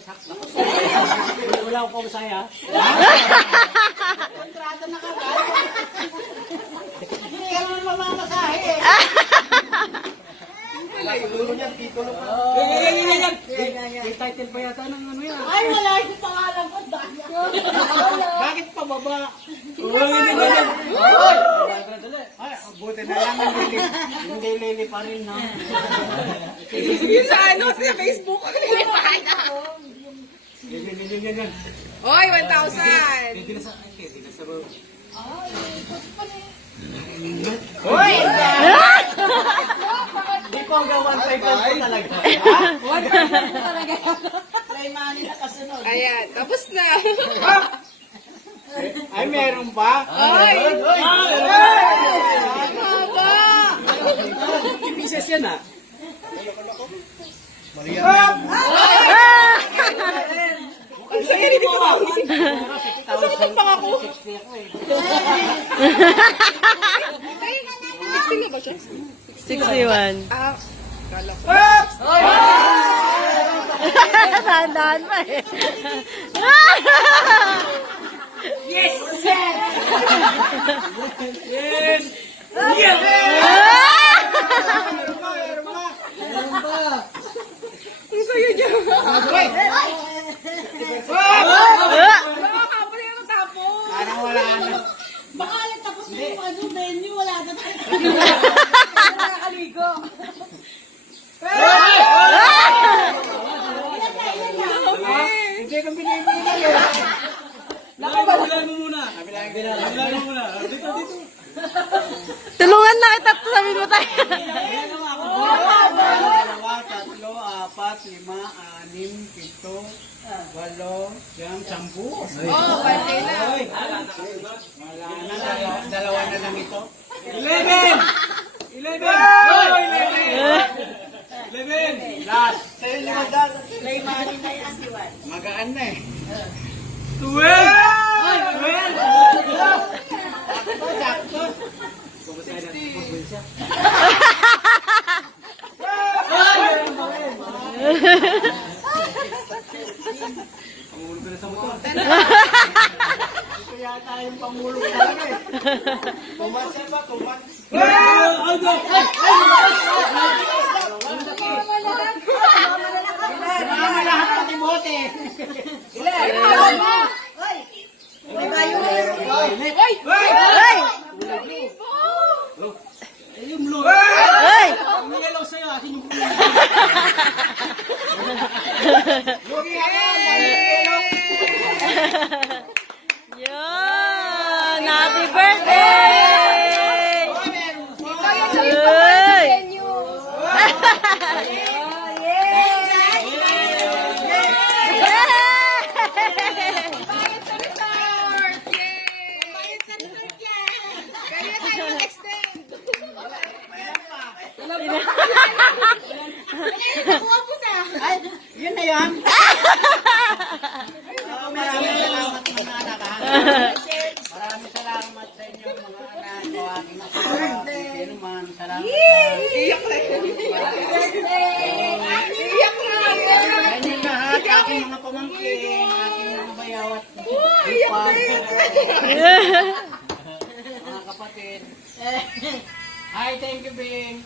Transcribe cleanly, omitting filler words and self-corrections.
sakto. Wala akong masaya. Kontrata na ka ba? Hindi ka naman mamamasahe. Siguro niya, titulo pa. Yan. May title pa yata ng ano yan. Ay, wala yung pangalan ko. Daya. Bakit pababa? Ay, buti na lang hindi lili pa rin, no? Yung sa ano, sa Facebook. Yan. Oy, 1,000. Hindi na sa akin, hindi na sa room. Hoy! Hindi ko hanggang 1.5 po talaga. Talaga. Play money na kasunod. Ayan, tapos na. Ay, meron pa? Ay! Pieces yan, ah. Ang saya ni Dito Mami. Asa ko pang ako? 60 ako eh. Ay, 16 na ba siya? 61. Ah, kala ko. Tandaan pa eh. Yes! Ang saya niya. Nakakapala yung tapos. Parang wala na. Baka alam tapos mo yung ano, menu, wala na tayo. Nakakaligo. Hindi kang binibigay eh. Nabilaan mo muna. Nabilaan mo muna. Dito. Tulungan na kita, sabi mo tayo. Dalawa, tatlo, apat, lima, anim, pito, walo, siyam, sampu. Oh, pwede na. Wala na, dalawa na lang ito. 11! 11! Last. Sa'yo naman dahil. Play money na yan, Iwan. Magaan na eh. 12! 12! Sakto. Kumasaya na. Mag-win siya. Pangulog ka na sa motor. Ito yata yung pangulog talaga eh. Tumansin ba? Sumama lahat pati bote. May bayo na yun. Yung blue. Ay! Ang yellow sa'yo, akin yung blue. Lugi ako. Yun! Happy birthday! Uy! Bayad sa resort! Yay! Bayad sa resort yan! Kaya tayo mag-extend! Nakuha mo na! Ay, yun na yan. Maraming salamat mga anak. Maraming salamat sa inyo mga anak. Aking asawa. Naman, salamat Iyak na yun! Iyak na! sa inyo lahat. Aking mga pamangkin, aking mga bayawat. Mga kapatid. Hi, thank you, Bing.